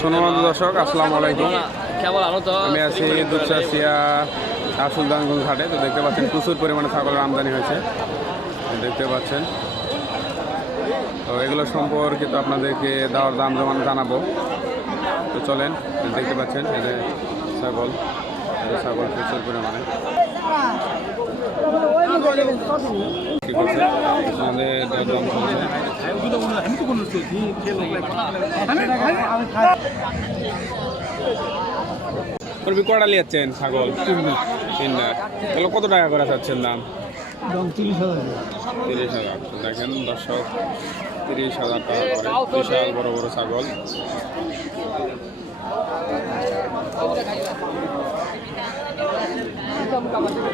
সোনামন্দ দর্শক আসসালামু আলাইকুম। আমি আছি দুধসাসিয়া আসুলদানগঞ্জ ঘাটে। তো দেখতে পাচ্ছেন প্রচুর পরিমাণে ছাগলের আমদানি হয়েছে। দেখতে পাচ্ছেন। তো এগুলো সম্পর্কিত আপনাদেরকে দেওয়ার দাম যেমন জানাব। তো চলেন দেখতে পাচ্ছেন এই যে ছাগল। ছাগল প্রচুর পরিমাণে। করবি কটা লিয়াচ্ছেন ছাগল? তিনটা। এগুলো কত টাকা করে চাচ্ছেন দাম? তিরিশ হাজার। দেখেন দর্শক, তিরিশ হাজার টাকা করে বিশাল বড় বড় ছাগল।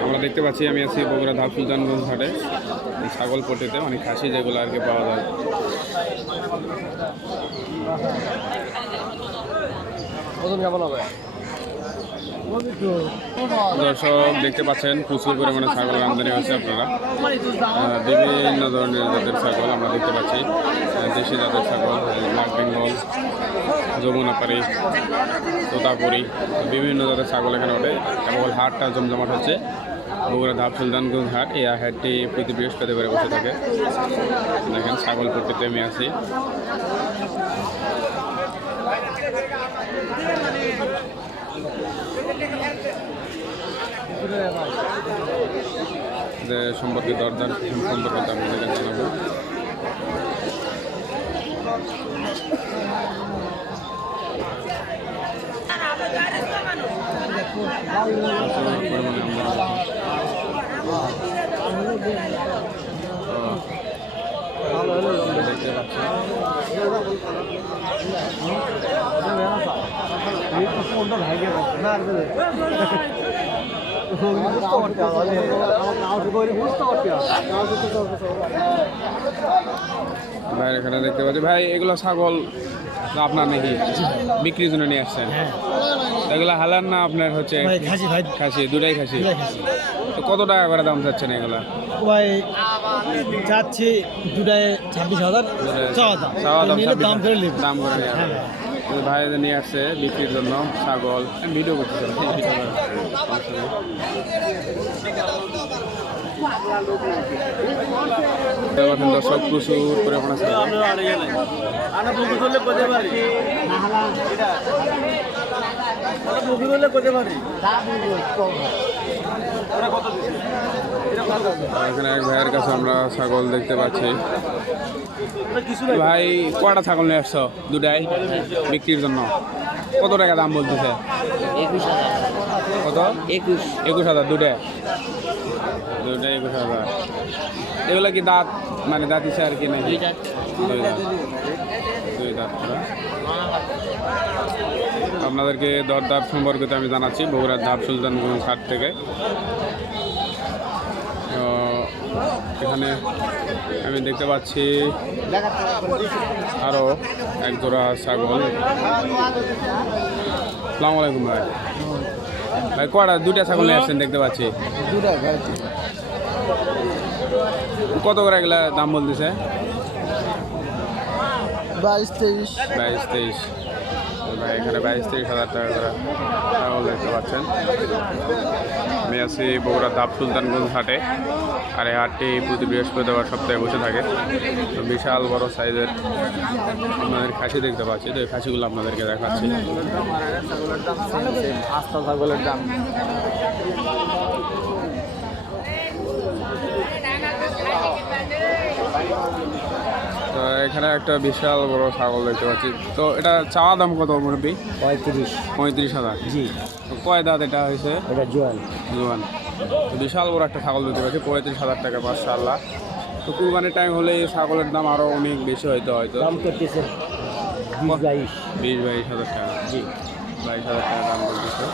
আমরা দেখতে পাচ্ছি, আমি আছি বগুড়া ধাপ সুলতানগঞ্জ ঘাটে, এই ছাগল পটেতে মানে খাসি যেগুলো আর কি পাওয়া যায়। ওজন কেমন হবে? দর্শক, দেখতে পাচ্ছেন, প্রচুর পরিমাণে ছাগলের আমদানি হয়েছে আপনারা। বিভিন্ন ধরনের জাতের ছাগল আমরা দেখতে পাচ্ছি। দেশি জাতের ছাগল, ব্ল্যাক বেঙ্গল যমুনাপাড়ি তোতাপুরি, বিভিন্ন জাতের ছাগল এখানে ওঠে। কেবল হাটটা জমজমাট হচ্ছে। বগুড়া ধাপ সুলতানগঞ্জ হাট, এই হাটটি প্রতি বৃহস্পতিবারে বসে থাকে। দেখেন, ছাগল পট্টিতে আমি আছি। যে সম্পর্কে দরদার সম্পর্কে আপনাদেরকে জানাব পরিমাণে আমদানি হচ্ছে। দেখতে পাচ্ছেন ভাই এখানে দেখতে পাচ্ছি। ভাই এগুলো ছাগল আপনার নাকি বিক্রির জন্য নিয়ে আসছেন? এগুলো হালার না আপনার হচ্ছে খাসি ভাই। খাসি দুটাই খাসি? কত টাকা করে দাম চাচ্ছেন এগুলা? ভাই যাচ্ছি দুটায় ছাব্বিশ হাজার দাম। করে দাম করে হ্যাঁ, ভাই নিয়ে আসছে বিক্রির জন্য ছাগল। ভিডিও করতেছে করে। দর্শক প্রচুর ছাগল। আর এখানে এক ভাইয়ের কাছে আমরা ছাগল দেখতে পাচ্ছি। ভাই কটা ছাগল নিয়ে আসছো দুটাই বিক্রির জন্য? কত টাকা দাম বলতেছে? কত? একুশ। একুশ হাজার দুটাই? দুটাই একুশ হাজার। এগুলো কি দাঁত? মানে দাঁত ইসে আর কি নাকি? দুই দাঁত। দুই দাঁত। করা। আপনাদেরকে দরদার সম্পর্কিত আমি জানাচ্ছি বগুড়ার ধাপ সুলতানগঞ্জ হাট থেকে তো এখানে আমি দেখতে পাচ্ছি আরও এক জোড়া ছাগল। সালাম আলাইকুম ভাই। ভাই কটা দুইটা ছাগল নিয়ে আসছেন দেখতে পাচ্ছি। কত করে এগুলা দাম বলতেছে? বাইশ তেইশ। বাইশ তেইশ। এখানে বাইশ তেইশ হাজার টাকা করে ছাগল দেখতে পাচ্ছেন। আমি আছি বগুড়া দাব সুলতানগঞ্জ হাটে। আর এই হাটটি প্রতি বৃহস্পতিবার সপ্তাহে বসে থাকে। তো বিশাল বড় সাইজের আপনাদের খাসি দেখতে পাচ্ছি। তো এই খাসিগুলো আপনাদেরকে দেখাচ্ছি। আস্তা ছাগলের দাম তো এখানে একটা বিশাল বড় ছাগল দেখতে পাচ্ছি। তো এটা চাওয়া দাম কত মুরব্বী? পঁয়ত্রিশ। পঁয়ত্রিশ হাজার। জি। কয় দাঁত এটা হয়েছে? এটা জোয়ান। জোয়ান। তো বিশাল বড় একটা ছাগল দেখতে পাচ্ছি পঁয়ত্রিশ হাজার টাকা পাঁচশো আল্লাহ তো কুরবানির টাইম হলে এই ছাগলের দাম আরও অনেক বেশি হয়তো হয়তো। দাম করতেছে বিশ বাইশ। বিশ বাইশ হাজার টাকা। জি। বাইশ হাজার টাকা দাম বলতেছে